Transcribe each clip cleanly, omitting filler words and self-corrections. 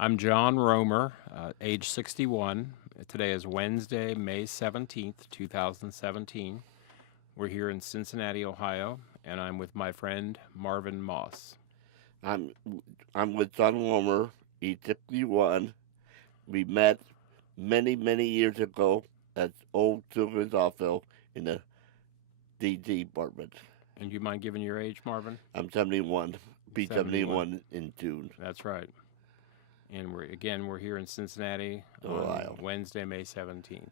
I'm John Romer, age 61. Today is Wednesday, May 17th, 2017. We're here in Cincinnati, Ohio, and I'm with my friend Marvin Moss. I'm I'm with John Wilmer. He's 61. We met many years ago at Old Children's Hospital in the DG department. And you mind giving your age, Marvin? I'm 71. Be 71. 71 in June. That's right. And we're here in Cincinnati on Ohio. Wednesday, May 17th.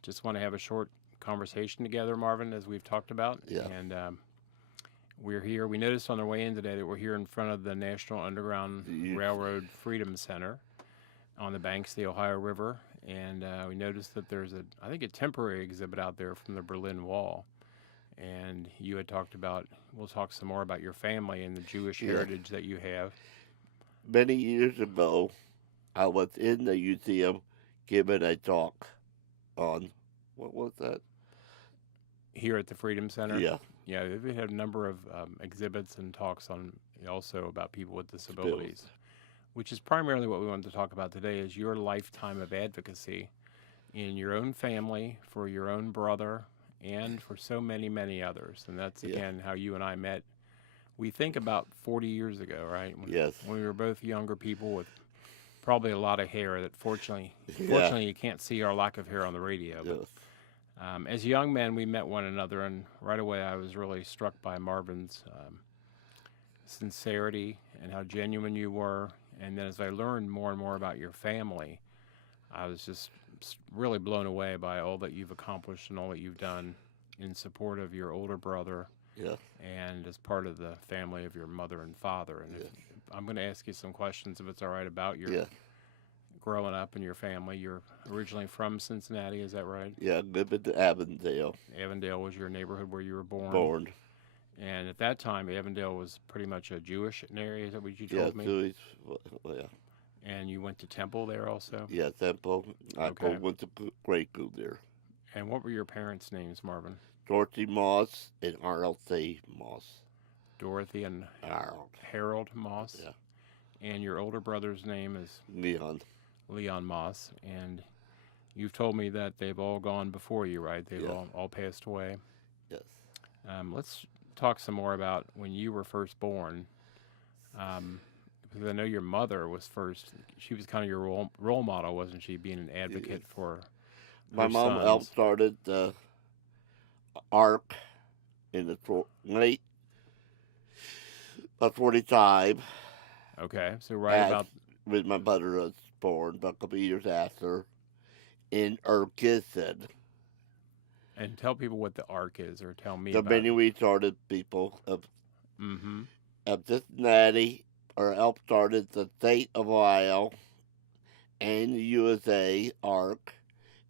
Just want to have a short conversation together, Marvin, as we've talked about. Yeah. And we're here. We noticed on our way in today that we're here in front of the National Underground Railroad Freedom Center on the banks of the Ohio River. And we noticed that there's I think a temporary exhibit out there from the Berlin Wall. And you had talked about, we'll talk some more about your family and the Jewish heritage that you have. Many years ago, I was in the museum giving a talk on, what was that? Here at the Freedom Center? Yeah. Yeah, we had a number of exhibits and talks on also about people with disabilities, which is primarily what we wanted to talk about today is your lifetime of advocacy in your own family, for your own brother, and for so many others. And that's, again, how you and I met. We think about 40 years ago, right? Yes. When we were both younger people with probably a lot of hair that fortunately you can't see our lack of hair on the radio. Yes. But, as young men, we met one another, and right away I was really struck by Marvin's sincerity and how genuine you were. And then as I learned more and more about your family, I was just really blown away by all that you've accomplished and all that you've done in support of your older brother and as part of the family of your mother and father. And I'm going to ask you some questions, if it's all right, about your growing up in your family. You're originally from Cincinnati, is that right? Yeah, lived in Avondale. Avondale was your neighborhood where you were born. And at that time, Avondale was pretty much a Jewish area, is that what you told me? Jewish, yeah. And you went to Temple there also? Yeah, Temple. I went to grade school there. And what were your parents' names, Marvin? Dorothy Moss and R.L.C. Moss. Dorothy and Harold Moss? Yeah. And your older brother's name is? Leon Moss. And you've told me that they've all gone before you, right? They've all passed away? Yes. Let's talk some more about when you were first born. Because I know your mother was first. She was kind of your role model, wasn't she? Being an advocate for my mom helped started the ARC in the late 45. Okay, so about when my mother was born, about a couple of years after, in Urkison. And tell people what the ARC is, or tell me the about many retarded people of Cincinnati, or helped started the state of Ohio and the USA ARC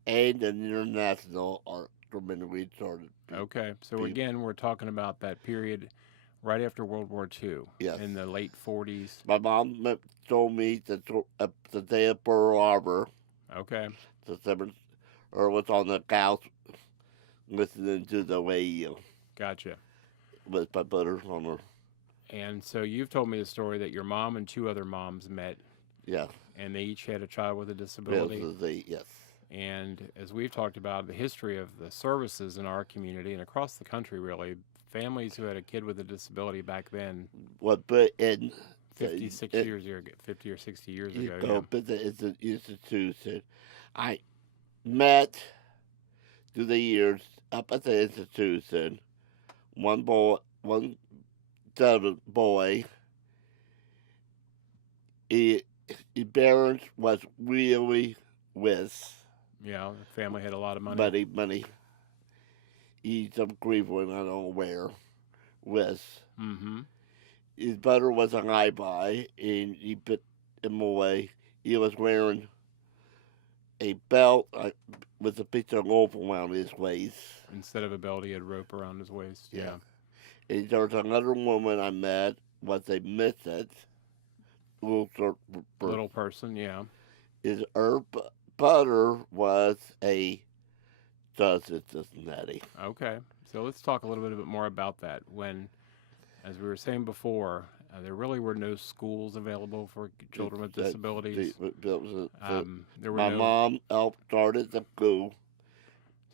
and an international ARC for mentally retarded people. Okay, so again, we're talking about that period right after World War II, in the late 40s. My mom told me that the day of Pearl Harbor, was on the couch listening to the radio. Gotcha. With my brother on her. And so you've told me the story that your mom and two other moms met. Yeah. And they each had a child with a disability. Yes. And as we've talked about the history of the services in our community and across the country, really, families who had a kid with a disability back then. What put in 50 or 60 years ago. But it's an institution. I met through the years up at the institution. One boy, his parents was really with. Yeah, the family had a lot of money. Money. He's some Cleveland, I don't know where, with. Mm-hmm. His brother was an eye, and he put him away. He was wearing a belt with a piece of rope around his waist. Instead of a belt, he had rope around his waist. Yeah. And there was another woman I met, was a misfit, little person, yeah. Her brother was a judge in Cincinnati. Okay, so let's talk a little bit more about that. When, as we were saying before, There really were no schools available for children with That disabilities. There were my no. mom helped started the school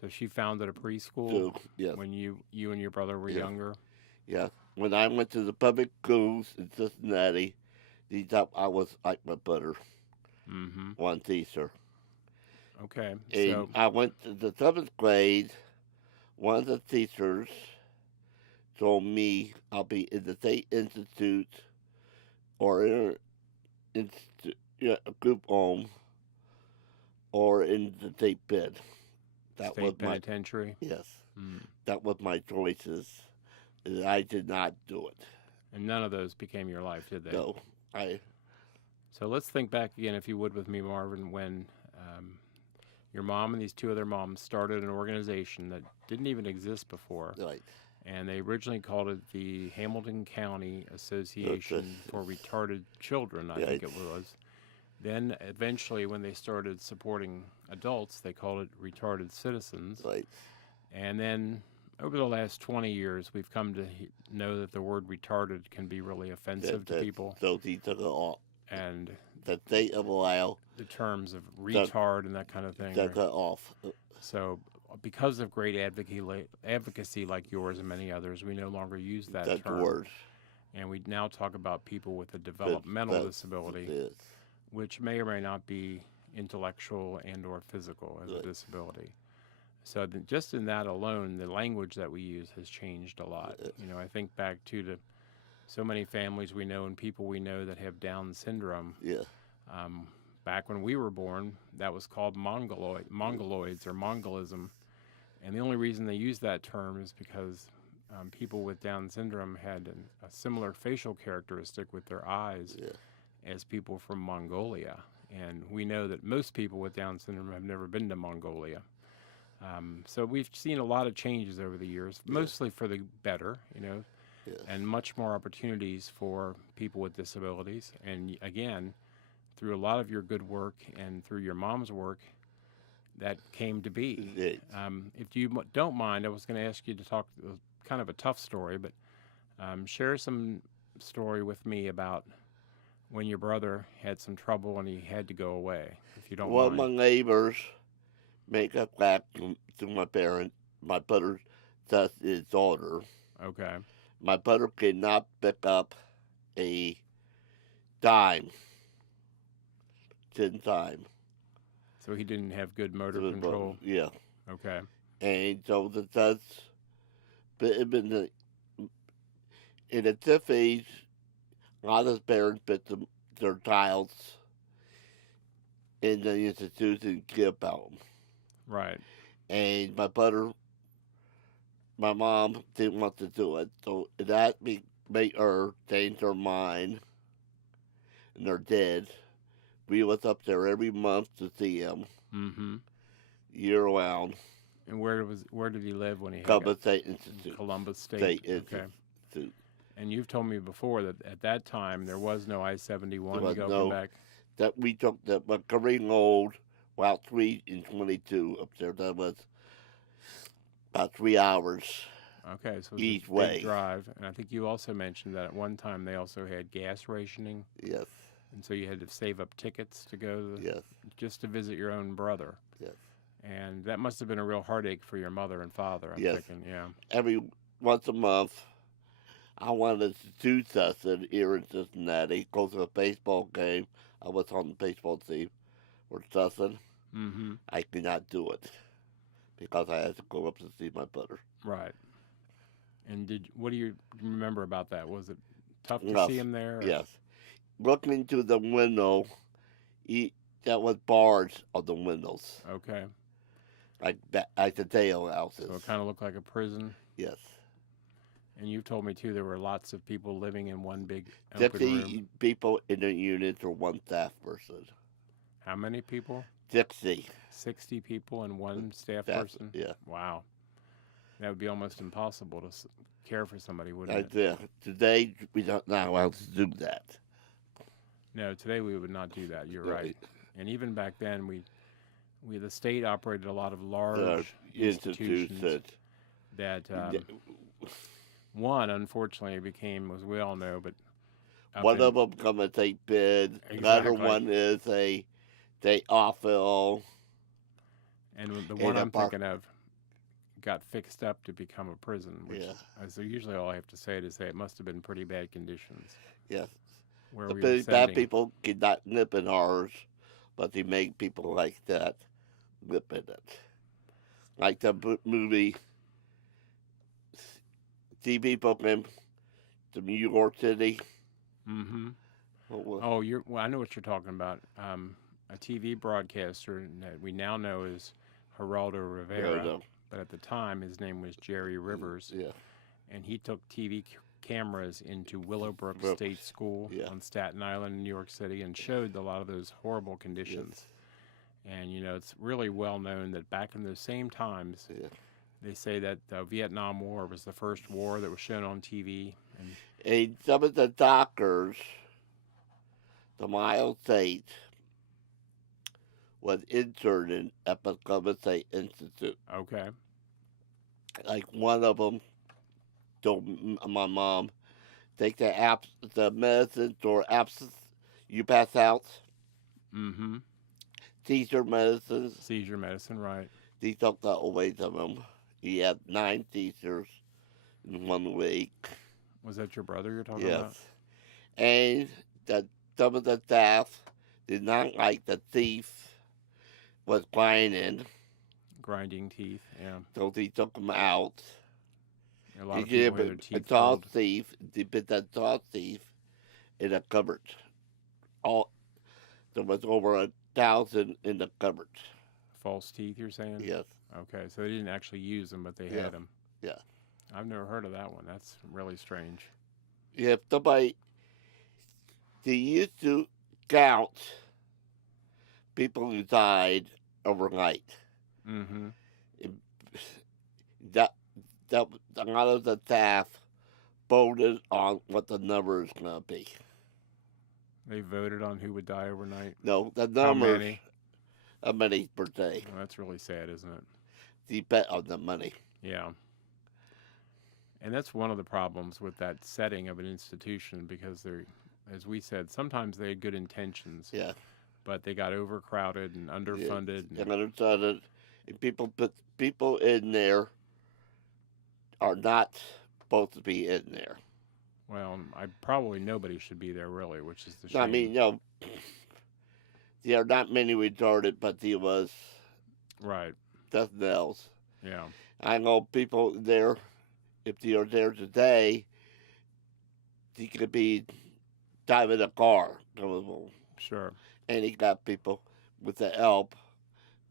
So she founded a preschool too. Yes, when you and your brother were yes, younger. yes. When I went to the public schools in Cincinnati, they thought I was like my brother, Mm-hmm. one teacher. Okay. And So I went to the seventh grade. One of the teachers told me I'll be in the State Institute or a group home or in the state bed. That was state my penitentiary. yes. Mm. That was my choices. And I did not do it. And none of those became your life, did they? No, I So let's think back again, if you would, with me, Marvin, when your mom and these two other moms started an organization that didn't even exist before. like And they originally called it the Hamilton County Association for Retarded Children, I think it was. Then eventually, when they started supporting adults, they called it Retarded Citizens. like And then over the last 20 years, we've come to know that the word retarded can be really offensive to people. So he took it off. And The state of Ohio the terms of retard and that kind of thing. took it off. So because of great advocacy like yours and many others, we no longer use that That's the term. word. And we now talk about people with a developmental disability, Yes. which may or may not be intellectual and or physical as a disability. So just in that alone, the language that we use has changed a lot. You know, I think back to so many families we know and people we know that have Down syndrome. Yeah. Back when we were born, that was called mongoloids or Mongolism. And the only reason they use that term is because people with Down syndrome had a similar facial characteristic with their eyes as people from Mongolia. And we know that most people with Down syndrome have never been to Mongolia. So we've seen a lot of changes over the years, mostly for the better, you know, and much more opportunities for people with disabilities. And again, through a lot of your good work and through your mom's work, that came to be. If you don't mind, I was going to ask you to talk kind of a tough story, but share some story with me about when your brother had some trouble and he had to go away, if you don't One mind. of my neighbors make a back to my parents. My brother does his daughter. Okay. My brother cannot pick up a dime. 10 times. So he didn't have good motor control? Yeah. Okay. And so that's been in a tough age, a lot of parents put their childs in the institution and care about them. Right. And my mom didn't want to do it, so that made her change her mind, and they're dead. We was up there every month to see him, year round. And where did he live when he had Columbus State Institute? Columbus State. Okay. Institute. And you've told me before that at that time there was no I-71 to go no, back. That we took the McCurry Road, Route 3 and 22 up there. That was about 3 hours. Okay, so it was each a way. Big drive. And I think you also mentioned that at one time they also had gas rationing. Yes. And so you had to save up tickets to go yes. just to visit your own brother. Yes. And that must have been a real heartache for your mother and father, I'm yes. thinking, yeah. Every once a month, I wanted to do something here in Cincinnati, go to a baseball game. I was on the baseball team or something. I could not do it because I had to go up to see my brother. Right. And what do you remember about that? Was it tough to see him there? Or? Yes. Looking into the window, that was bars on the windows. Okay. Like the tail houses. So it kind of looked like a prison? Yes. And you told me, too, there were lots of people living in one big open 60 room. people in the unit or one staff person. How many people? 60. 60 people and one staff person? Yeah. Wow. That would be almost impossible to care for somebody, wouldn't it? Yeah. Today, we don't know how to do that. No, today we would not do that. You're right. And even back then, the state operated a lot of large institutions that one, unfortunately, became, as we all know, but up One in of them come to take bid. The other exactly. one is a they awful And the one in a I'm park. thinking of got fixed up to become a prison, which Yeah, so usually all I have to say is say it must have been pretty bad conditions yes. where The we were bad sending. people cannot nip in ours, but they make people like that nip in it. Like the movie TV program, the New York City. Mm-hmm. What was Oh, you're. Well, I know what you're talking about. A TV broadcaster that we now know is Geraldo Rivera, Roto? but at the time his name was Jerry Rivers, Yeah, and he took TV cameras into Willowbrook Brooks. State School Yeah, on Staten Island in New York City and showed a lot of those horrible yes, conditions. And it's really well known that back in those same times, yeah. they say that the Vietnam War was the first war that was shown on TV. And And some of the doctors, the Miles State, was interned at Doubleday Institute. okay, Like one of them told my mom, take the medicine or abscess you pass out, mm-hmm, seizure medicines. seizure medicine, right? He took that away from him. He had 9 seizures in 1 week. Was that your brother you're talking Yes. about? And the, some of the staff did not like the thief was whining, Grinding teeth, yeah. so he took him out. A lot He of people gave had their a teeth tall pulled. thief. They put that tall thief in a cupboard. All there was over 1,000 in the cupboard. False teeth, you're saying? Yes. Okay, so they didn't actually use them, but they Yeah. had them. Yeah. I've never heard of that one. That's really strange. If somebody they used to count people who died overnight. Mm-hmm. That that a lot of the staff voted on what the number is going to be. They voted on who would die overnight. No, the How numbers, many? how many per day, Well, that's really sad, isn't it? depend on the money. Yeah. And that's one of the problems with that setting of an institution because they're, as we said, sometimes they had good intentions, Yeah. but they got overcrowded and underfunded. And understood and people put people in there are not supposed to be in there. Well, I probably nobody should be there really, which is the I mean, shame. there are not many retarded, but there was Right. nothing else. Yeah. I know people there, if they are there today, they could be driving a car. Sure. And he got people with the help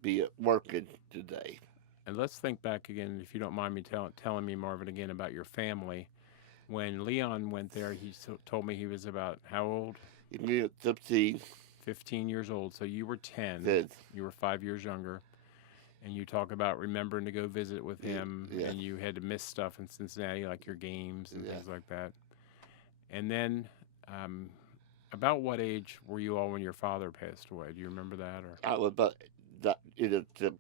be working today. And let's think back again, if you don't mind me telling me, Marvin, again about your family. When Leon went there, he told me he was about how old? You need to see 15 years old. So you were 10. that. You were 5 years younger. And you talk about remembering to go visit with him, Yeah. and you had to miss stuff in Cincinnati, like your games and Yeah. things like that. And then, about what age were you all when your father passed away? Do you remember that, or I was about in the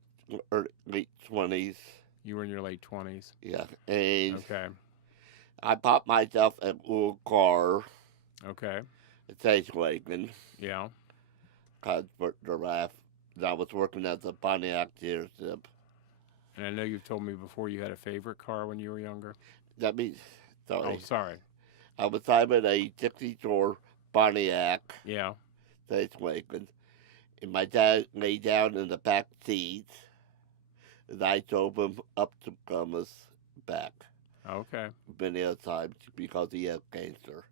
late 20s. you were in your late 20s? Yeah. And Okay. I bought myself a little car, Okay. a Volkswagen, Yeah. called for the RAF. I was working at the Pontiac dealership. And I know you've told me before you had a favorite car when you were younger. That means, Oh, sorry, sorry. I was driving a 64 Pontiac Yeah. Volkswagen, and my dad lay down in the back seat, and I drove him up to Thomas back Okay. many a times because he had cancer.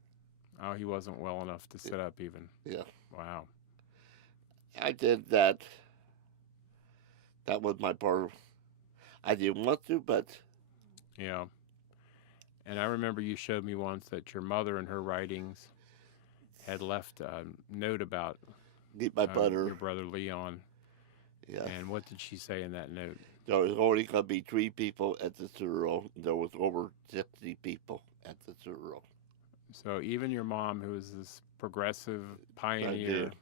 Oh, he wasn't well enough to sit up even. Yeah. Wow. I did that. That was my part. I didn't want to, but Yeah. And I remember you showed me once that your mother in her writings had left a note about need my butter. your brother Leon. Yeah. And what did she say in that note? There was only going to be 3 people at the funeral. There was over 60 people at the funeral. So even your mom, who was this progressive I pioneer, did.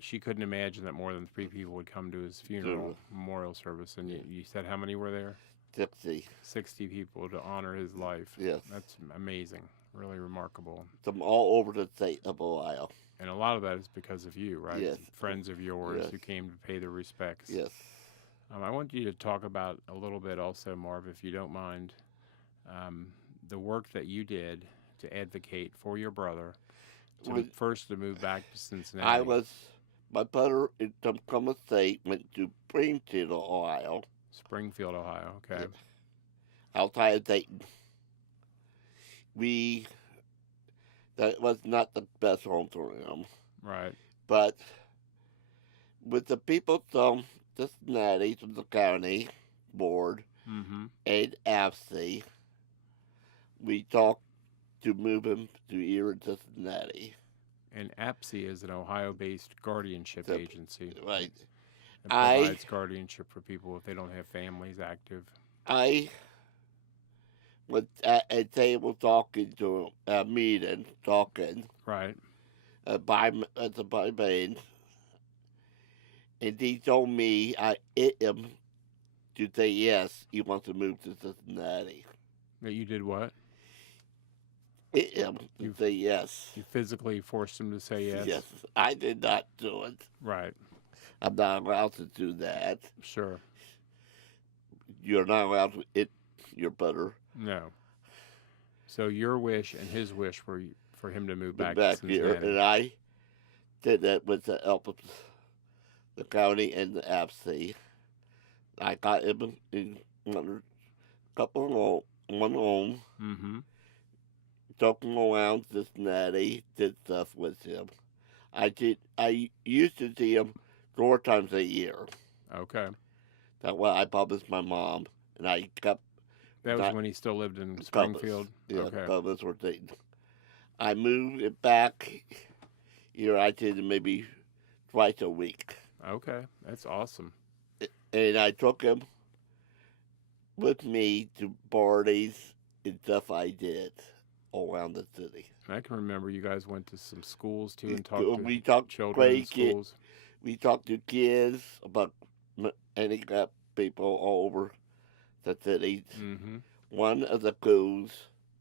she couldn't imagine that more than 3 people would come to his funeral memorial service. And you said how many were there? 60 people to honor his life. Yes. That's amazing. Really remarkable. From all over the state of Ohio. And a lot of that is because of you, right? Yes. Friends of yours Yes. who came to pay their respects. Yes. I want you to talk about a little bit also, Marv, if you don't mind, um, the work that you did to advocate for your brother first to move back to Cincinnati. My brother in Tacoma State went to Springfield, Ohio. Springfield, Ohio. Okay. Outside of Dayton. That was not the best home for him. Right. But with the people from Cincinnati, from the county board, Mm-hmm. and advocacy, we talked to move him to here in Cincinnati. And APSI is an Ohio-based guardianship agency. Right. It provides guardianship for people if they don't have families active. I was at a table talking to a meeting, Right. By man, and he told me I hit him to say yes, he wants to move to Cincinnati. That you did what? Hit him to say yes. You physically forced him to say yes? Yes, I did not do it. Right. I'm not allowed to do that. Sure. You're not allowed to hit your brother. No. So your wish and his wish were for him to move back to Cincinnati. Here, and I did that with the help of the county and the APSI. I got him in one home. Mm-hmm. Took him around Cincinnati, did stuff with him. I used to see him 4 times a year. Okay. That way I published my mom, and I kept. That was when he still lived in Springfield? Yeah, okay. Publish or Dayton. I moved it back here, I did maybe twice a week. Okay, that's awesome. And I took him with me to parties and stuff I did all around the city. I can remember you guys went to some schools too and We talked talked to children in schools. We talked to kids about handicapped people all over the city. Mm-hmm. One of the schools,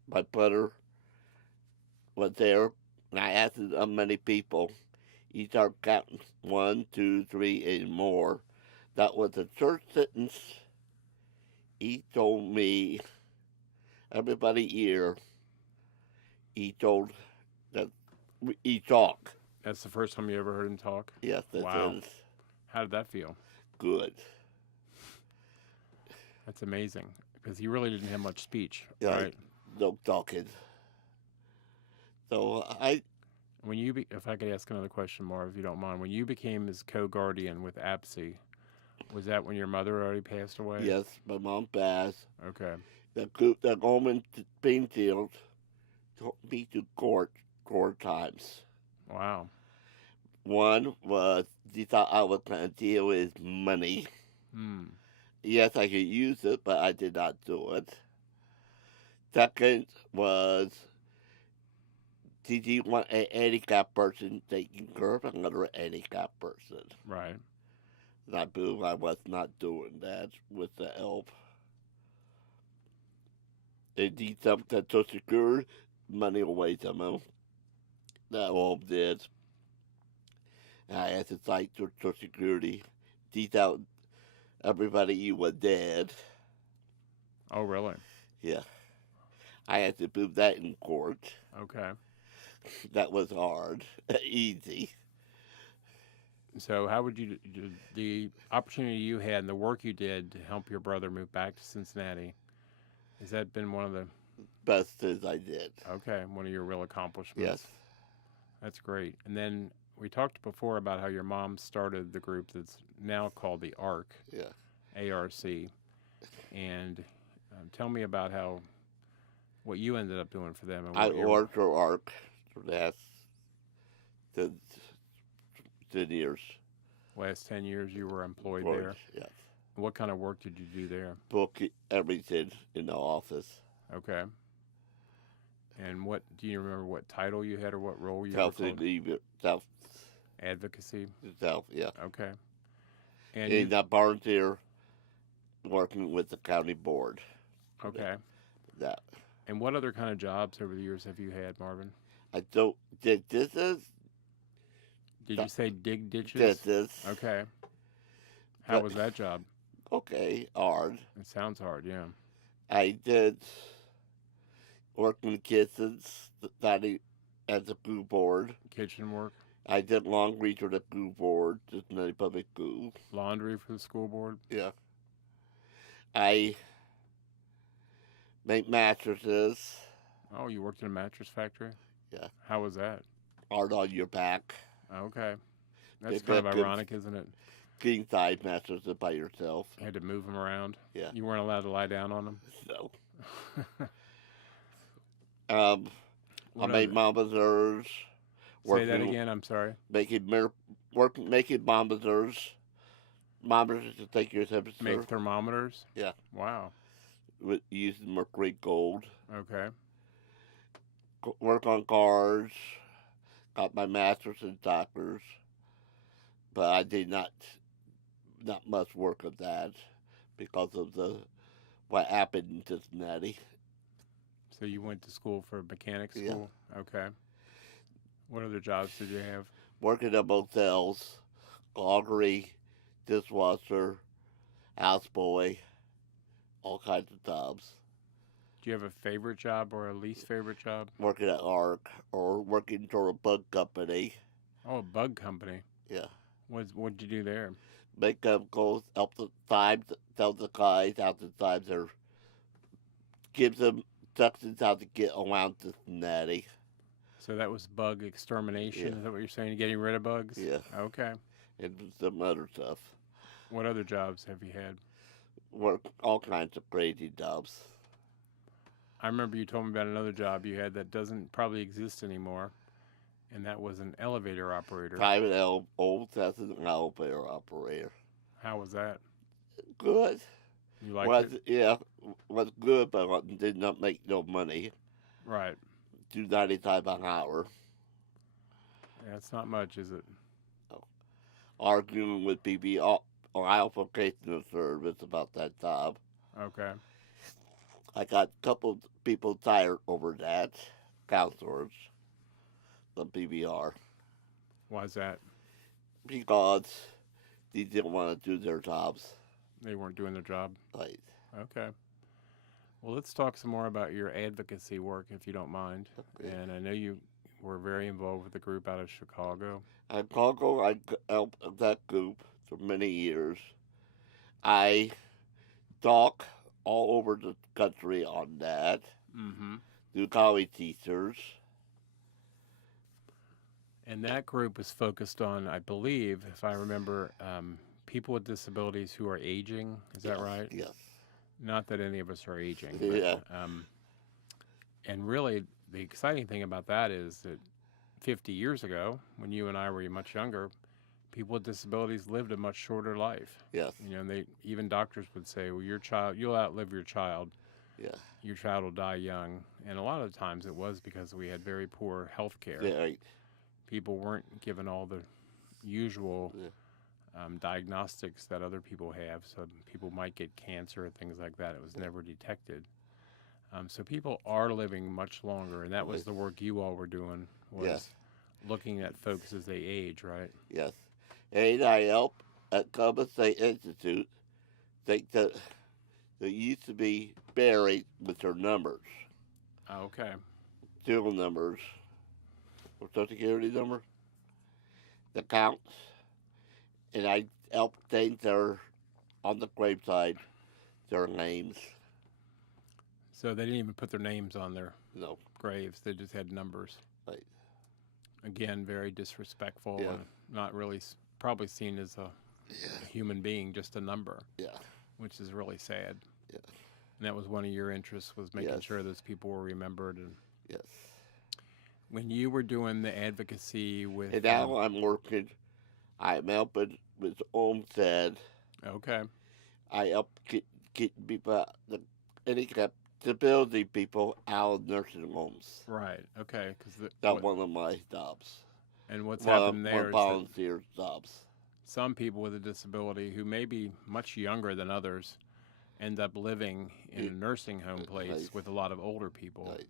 my brother was there, and I asked him how many people. He started counting 1, 2, 3, and more. That was a church sentence. He told me, everybody here, he talked. That's the first time you ever heard him talk? Yes, that wow. is. How did that feel? Good. That's amazing, because he really didn't have much speech, Yeah, right? No talking. So if I could ask another question, Marv, if you don't mind, when you became his co-guardian with APSI, was that when your mother already passed away? Yes, my mom passed. Okay. The woman in Springfield took me to court 4 times. Wow. One was he thought I was going to deal with money. Hmm. Yes, I could use it, but I did not do it. Second was, did you want a handicapped person taking care of another handicapped person? Right. And I believe I was not doing that with the help. They did some to Social Security, money away from them. That all did. And I had to cite to Social Security, detail everybody you were dead. Oh, really? Yeah. I had to prove that in court. Okay. That was hard. Easy. So how would you, the opportunity you had and the work you did to help your brother move back to Cincinnati, has that been one of the best things I did? Okay, one of your real accomplishments. Yes. That's great. And then we talked before about how your mom started the group that's now called the ARC. Yeah. ARC. And tell me about what you ended up doing for them. And I worked for ARC for the last 10 years. Last 10 years you were employed there? Yes. What kind of work did you do there? Book everything in the office. Okay. And do you remember what title you had or what role you had? Self advocacy. Self, yeah. Okay. And I volunteer working with the county board. Okay. That And what other kind of jobs over the years have you had, Marvin? I don't did this is Did you say dig ditches? this is Okay. How but was that job? okay hard. It sounds hard, yeah. I did work in the kitchens study at the school board. Kitchen work, I did laundry for the school board, Cincinnati Public School. laundry for the school board. Yeah. I make mattresses. Oh, you worked in a mattress factory? Yeah. How was that? Hard on your back. Okay. That's Pick kind of up good ironic, isn't it? king size mattresses by yourself. You had to move them around. Yeah. You weren't allowed to lie down on them. So I made bombazers. Say that again. I'm sorry. Making bombazers. Bombazers to take your temperature. Make thermometers. Yeah. Wow. With using mercury gold. Okay. Work on cars. Got my master's in doctors. But I did not much work of that because of what happened in Cincinnati. So you went to school for mechanic Yeah. school? Okay. What other jobs did you have? Working at motels, laundry, dishwasher, houseboy, all kinds of jobs. Do you have a favorite job or a least favorite job? Working at ARC or working for a bug company. Oh, a bug company. Yeah. What'd you do there? Make chemicals, help the tribes, tell the guys how the tribes are, gives them instructions how to get around Cincinnati. So that was bug extermination. Yeah. Is that what you're saying? Getting rid of bugs? Yeah. Okay. And some other stuff. What other jobs have you had? Work all kinds of crazy jobs. I remember you told me about another job you had that doesn't probably exist anymore, and that was an elevator operator. Private old an elevator operator. How was that? Good. You liked it? Yeah, was good, but did not make no money. Right. $2.95 an hour. Yeah, it's not much, is it? Arguing with people on application of service about that job. Okay. I got a couple of people tired over that, counselors, the PBR, Why's that? because they didn't want to do their jobs. They weren't doing their job? Right. Okay. Well, let's talk some more about your advocacy work, if you don't mind. Okay. And I know you were very involved with a group out of Chicago. At Chicago, I helped that group for many years. I talk all over the country on that. Mm-hmm. To college teachers. And that group was focused on, I believe, if I remember, people with disabilities who are aging. Is that right? Yes. Not that any of us are aging. Yeah. But, and really, the exciting thing about that is that 50 years ago, when you and I were much younger, people with disabilities lived a much shorter life. Yes. You know, and even doctors would say, well, you'll outlive your child. Yeah. Your child will die young. And a lot of times it was because we had very poor health care. Yeah, right. People weren't given all the usual diagnostics that other people have. So people might get cancer or things like that. It was never detected. So people are living much longer. And that was the work you all were doing, was looking at folks as they age, right? Yes. And I help at Doubleday Institute think that they used to be buried with their numbers. Okay. Serial numbers. Or Social Security number. The counts. And I helped change on the graveside, their names. So they didn't even put their names on their No. graves. They just had numbers. Right. Again, very disrespectful. Yeah. And not really probably seen as a human being, just a number. Yeah. Which is really sad. Yeah. And that was one of your interests, was making Yes. sure those people were remembered. And Yes. when you were doing the advocacy with... And now I'm helping with Homestead. Okay. I help get people, the handicapped disability people out of nursing homes. Right. Okay. That's one of my jobs. And what's happened there one is volunteer jobs. some people with a disability who may be much younger than others end up living in a nursing home place Right. with a lot of older people. Right.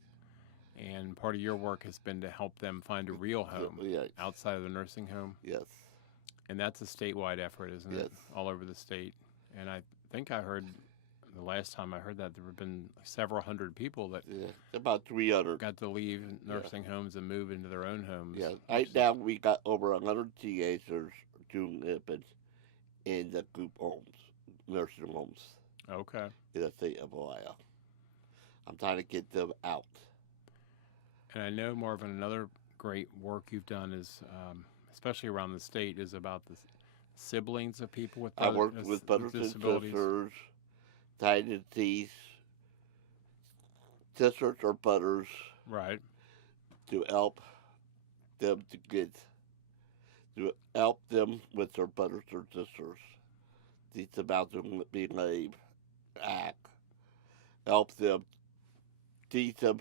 And part of your work has been to help them find a real home Right. outside of the nursing home. Yes. And that's a statewide effort, isn't Yes. it? All over the state. And I think I heard the last time I heard that there have been several hundred people that Yeah. About 300. got to leave nursing homes and move into their own homes. Yeah. Right now we got over 100 teenagers doing living in the group homes, nursing homes Okay. in the state of Ohio. I'm trying to get them out. And I know, Marvin, another great work you've done is, especially around the state, is about the siblings of people with, I worked with brothers and disabilities. sisters, dynasties, sisters or brothers Right. to help them to help them with their brothers or sisters. Teach about them being able to act. Help them, teach them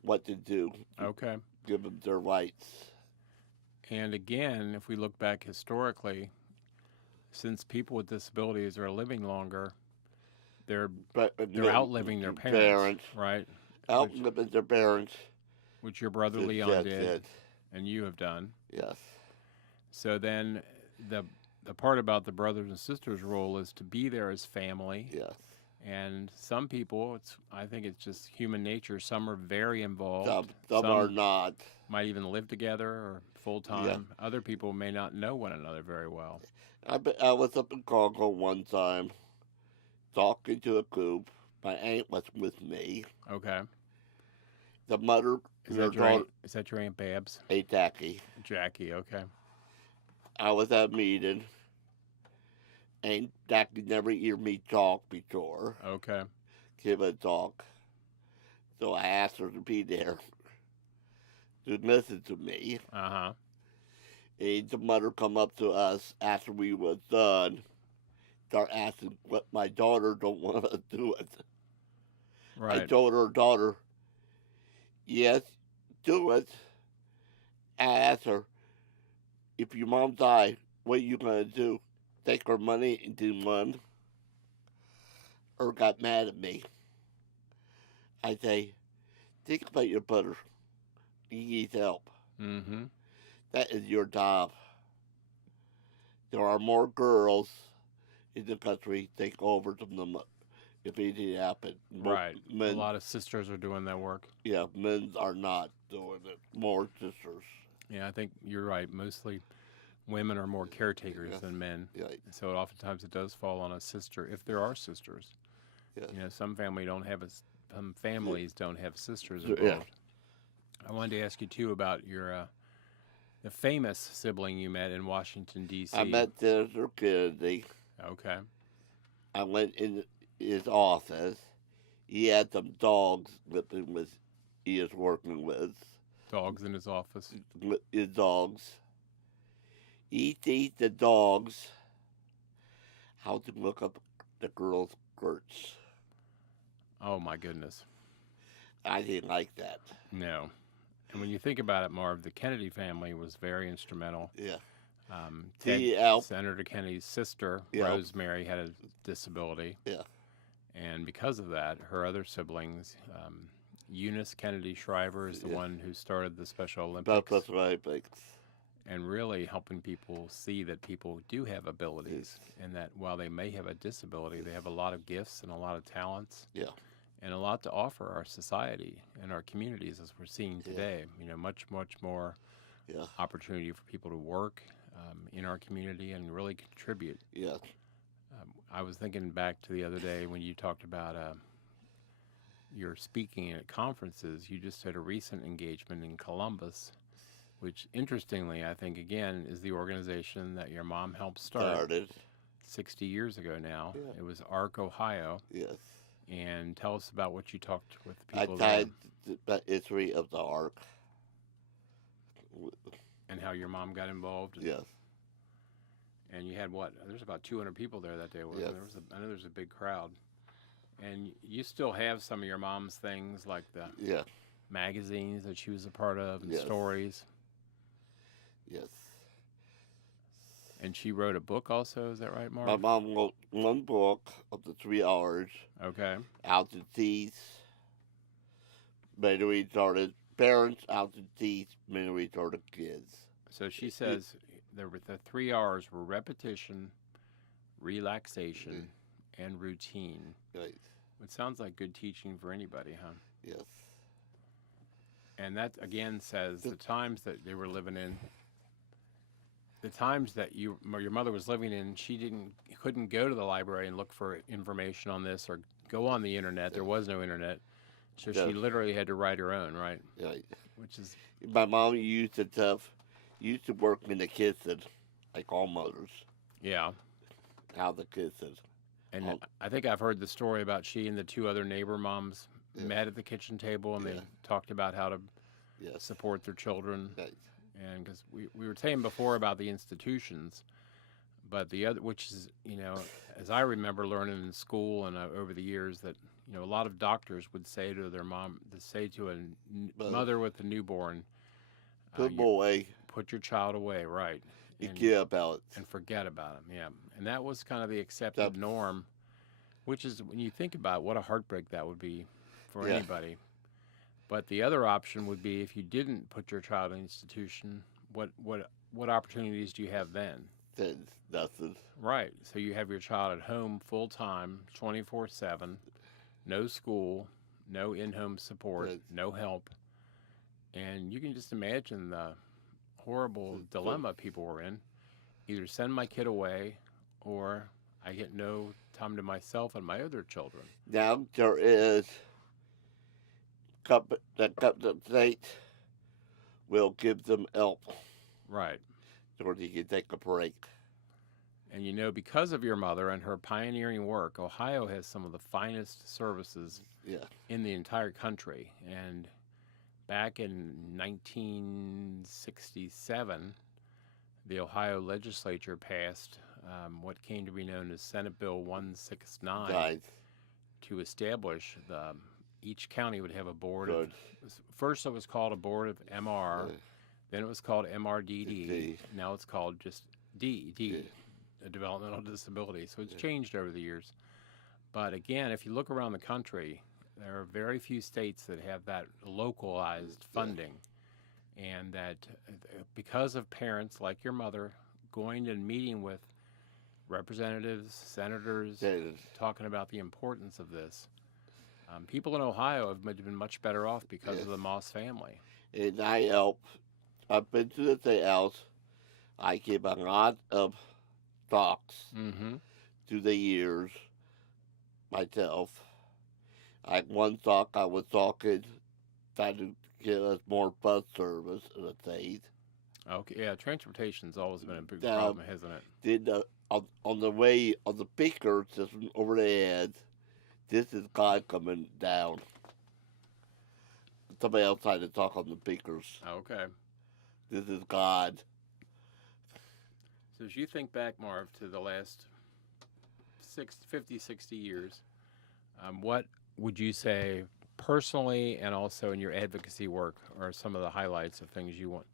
what to do. Okay. Give them their rights. And again, if we look back historically, since people with disabilities are living longer, they're outliving their parents, right? Outliving their parents. Which your brother Leon did, and you have done. Yes. So then, the part about the brothers and sisters role is to be there as family. Yes. And some people, I think it's just human nature. Some are very involved. Some are not. Might even live together or full time. Yeah. Other people may not know one another very well. I was up in Congo one time, talking to a group. My aunt was with me. Okay. The mother. Is that your Aunt Babs? Aunt Jackie. Jackie. Okay. I was at a meeting. Aunt Jackie never heard me talk before. Okay. Give a talk. So I asked her to be there to listen to me. Uh-huh. And the mother come up to us after we was done, start asking what my daughter don't want to do it. Right. I told her daughter, yes, do it. I asked her, if your mom died, what are you going to do? Take her money and do one? Or got mad at me? I say, think about your brother. He needs help. Mm-hmm. That is your job. There are more girls in the country take over from them if anything happens. Right. Men, a lot of sisters are doing that work. Yeah, men are not doing it. More sisters. Yeah, I think you're right. Mostly women are more caretakers than men. Yeah. So oftentimes it does fall on a sister, if there are sisters. Yeah. You know, some families don't have sisters involved. Yeah. I wanted to ask you too about your the famous sibling you met in Washington D.C. I met Senator Kennedy. Okay. I went in his office. He had some dogs he is working with. Dogs in his office. His dogs. He teach the dogs how to look up the girls' skirts. Oh my goodness. I didn't like that. No. And when you think about it, Marv, the Kennedy family was very instrumental. Yeah. Senator Kennedy's sister, Rosemary, had a disability. Yeah. And because of that, her other siblings, Eunice Kennedy Shriver is the one who started the Special Olympics. Special Olympics. And really helping people see that people do have abilities and that while they may have a disability, they have a lot of gifts and a lot of talents. Yeah. And a lot to offer our society and our communities as we're seeing today. You know, much, much more opportunity for people to work in our community and really contribute. Yeah. I was thinking back to the other day when you talked about your speaking at conferences. You just had a recent engagement in Columbus, which interestingly, I think, again, is the organization that your mom helped start 60 years ago now. Yeah. It was ARC, Ohio. Yes. And tell us about what you talked with the people there. I tied the history of the ARC. And how your mom got involved. Yes. And you had what? There's about 200 people there that day, wasn't there? I know there's a big crowd. And you still have some of your mom's things, like the magazines that she was a part of and stories. Yes. And she wrote a book also, is that right, My Marv? mom wrote one book of the 3 R's, Okay. out to teach mentally retarded parents, out to teach mentally retarded kids. So she says the 3 R's were repetition, relaxation, and routine. Right. It sounds like good teaching for anybody, huh? Yes. And that again says the times that they were living in, the times that your mother was living in, she couldn't go to the library and look for information on this or go on the internet. There was no internet, so she Yes. literally had to write her own, right? Right. Which is My mom used to work in the kitchen, like all mothers, yeah. out the kitchen. And Oh. I think I've heard the story about she and the two other neighbor moms Yeah. met at the kitchen table and they Yeah. talked about how to Yes. support their children. Right. And because we were saying before about the institutions, but the other, which is, as I remember learning in school and over the years that, a lot of doctors would say to their mom, to say to a mother with a newborn, Put you them away. put your child away, right? You And, care about it. and forget about them, yeah. And that was kind of the accepted norm, which is, when you think about it, what a heartbreak that would be for Yeah. anybody. But the other option would be if you didn't put your child in an institution, what opportunities do you have then? Then nothing. Right. So you have your child at home full time, 24/7, no school, no in-home support, Right. no help. And you can just imagine the horrible dilemma people were in. Either send my kid away or I get no time to myself and my other children. Now there is the state will give them help Right. so they can take a break. And because of your mother and her pioneering work, Ohio has some of the finest services Yeah. in the entire country. And back in 1967, the Ohio legislature passed what came to be known as Senate Bill 169 Right. to establish each county would have a board Good. first it was called a board of MR, Yeah. then it was called MRDD, D. now it's called just DD, Yeah. a developmental disability. So it's changed over the years. But again, if you look around the country, there are very few states that have that localized funding. And that because of parents like your mother going and meeting with representatives, senators, Then talking about the importance of this, people in Ohio have been much better off because of the Moss family. and I help. I've been to the state house. I give a lot of talks Mm-hmm. through the years myself. Like one talk I was talking, trying to get us more bus service in the state. Okay, yeah, transportation's always been a big Now, problem, hasn't it? Then on the way on the speaker system over the head, this is God coming down. Somebody else tried to talk on the speakers. Okay. This is God. So as you think back, Marv, to the last 50, 60 years, what would you say personally and also in your advocacy work are some of the highlights of things you want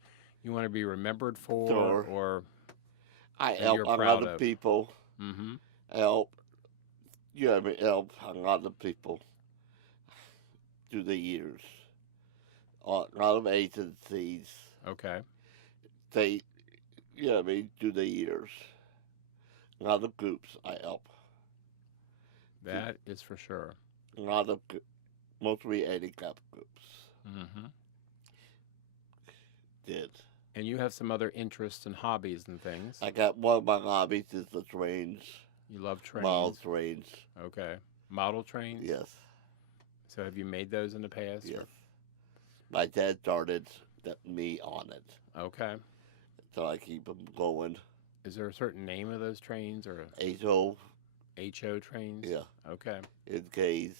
to be remembered for, Sure. or I that help you're a proud lot of of? people. Mm-hmm. Help. Help a lot of people through the years. A lot of agencies. Okay. They, through the years. A lot of groups I help. That is for sure. A lot of, mostly handicapped groups. Mm-hmm. Did. And you have some other interests and hobbies and things. I got one of my hobbies is the trains. You love trains. Model trains. Okay. Model trains? Yes. So have you made those in the past? Yes. My dad started me on it. Okay. So I keep them going. Is there a certain name of those trains or HO. HO trains? Yeah. Okay. In case.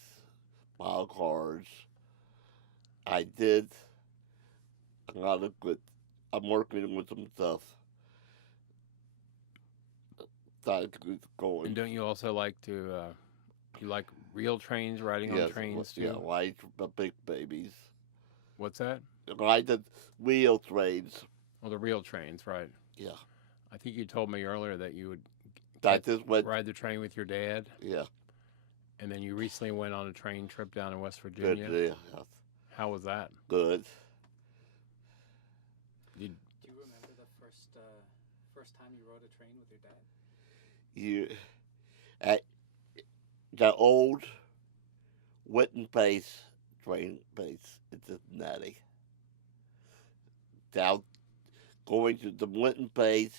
Model cars. I did a lot of good. I'm working with some stuff. That keep going. And don't you also like to, you like real trains, riding on trains too? Yeah, ride the big babies. What's that? Ride the wheel trains. Well, the real trains, right. Yeah. I think you told me earlier that you would That is what, ride the train with your dad, yeah, and then you recently went on a train trip down in West good, Virginia. yeah, How was that? good. Did, Do you remember the first time you rode a train with your dad? You, at the old Witten Place train place in Cincinnati. Down, going to the Witten Place,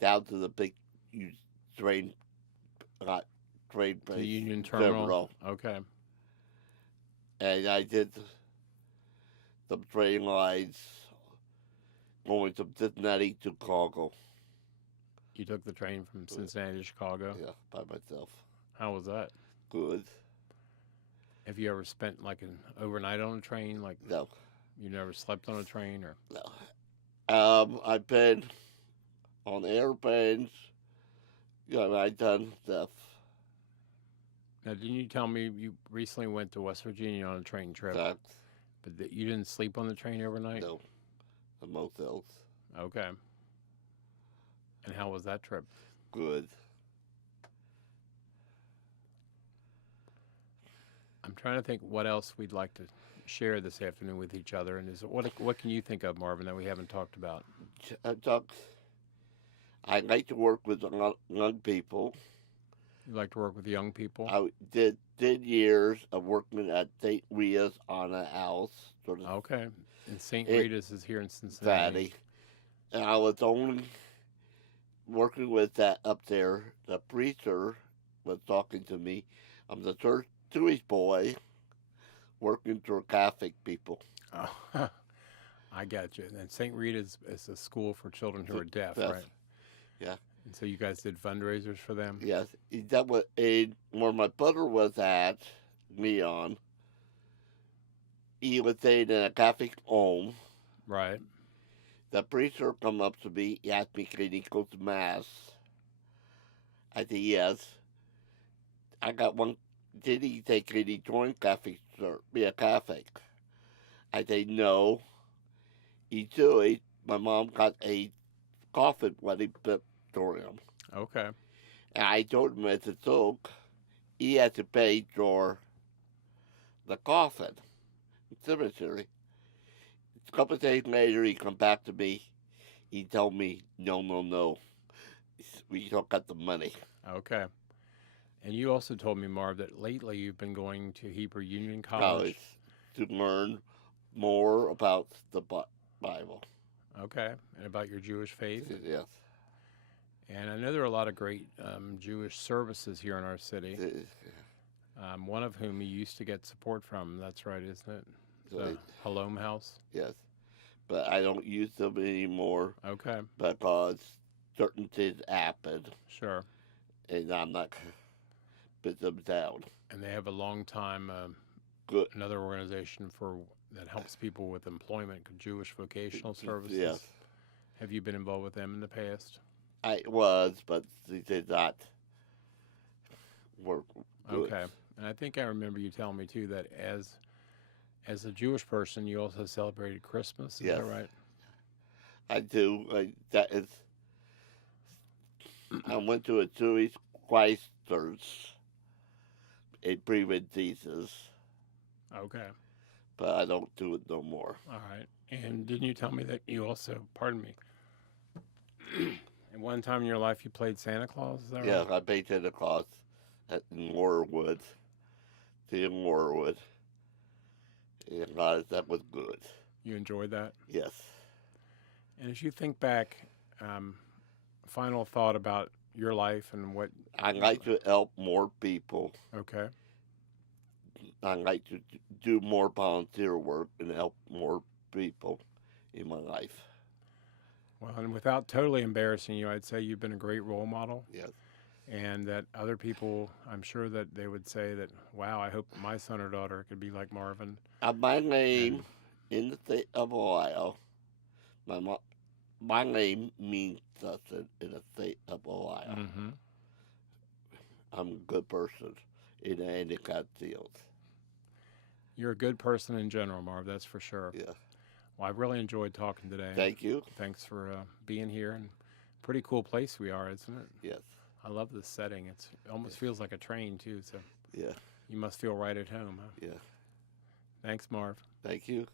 down to the big huge train, train the place. Union Terminal? Okay. And I did some train rides going from Cincinnati to Chicago. You took the train from Cincinnati to Chicago? Yeah, by myself. How was that? Good. Have you ever spent like an overnight on a train? Like No, you never slept on a train or? no. I've been on airplanes. Yeah, I've done stuff. Now, didn't you tell me you recently went to West Virginia on a train trip, That, but that you didn't sleep on the train overnight? no, the motels. Okay. And how was that trip? Good. I'm trying to think what else we'd like to share this afternoon with each other. And what can you think of, Marvin, that we haven't talked about? I like to work with young people. You like to work with young people? I did years of working at St. Rita's on a house, sort of Okay. And St. It- Rita's is here in Cincinnati. fatty. And I was only working with that up there. The preacher was talking to me. I'm the church Jewish boy working for Catholic people. Oh, I got you. And St. Rita's is a school for children who are deaf, Deaf. right? Yeah. And so you guys did fundraisers for them? Yes, that was where my brother was at, Leon. He was staying in a Catholic home. Right. The preacher come up to me, he asked me, can he go to Mass? I said, yes. I got one, did he say, can he join Catholic Church, be a Catholic? I said, no. He Jewish. My mom got a coffin when he put for him. Okay. And I told him it's a joke. He had to pay for the coffin, cemetery. A couple of days later, he come back to me. He told me, no. We don't got the money. Okay. And you also told me, Marv, that lately you've been going to Hebrew Union College to learn more about the Bible. Okay. And about your Jewish faith. Yes. And I know there are a lot of great Jewish services here in our city, one of whom you used to get support from. That's right, isn't it? The Right. Halom House. Yes. But I don't use them anymore Okay. because certain things happen, Sure. and I'm not put them down. And they have a long time, Good. another organization that helps people with employment, Jewish Vocational Services. Yes. Have you been involved with them in the past? I was, but they did not work good. Okay. And I think I remember you telling me too that as a Jewish person, you also celebrated Christmas. Is Yes. that right? I do. I went to a Jewish Christ church in Prevent Jesus, Okay. but I don't do it no more. All right. And didn't you tell me that you also, pardon me, at one time in your life you played Santa Claus? Is that Yeah, right? I paid Santa Claus in Warwood. In Warwood. And that was good. You enjoyed that? Yes. And as you think back, final thought about your life and what. I like to help more people. Okay. I like to do more volunteer work and help more people in my life. Well, and without totally embarrassing you, I'd say you've been a great role model. Yes. And that other people, I'm sure that they would say that, wow, I hope my son or daughter could be like Marvin. My name in the state of Ohio, my name means something in the state of Ohio. Mm-hmm. I'm a good person in the handicap field. You're a good person in general, Marv, that's for sure. Yeah. Well, I've really enjoyed talking today. Thank you. Thanks for being here and Pretty cool place we are, isn't it? Yes. I love this setting. It almost feels like a train too. So Yeah. you must feel right at home. Huh? Yeah. Thanks, Marv. Thank you.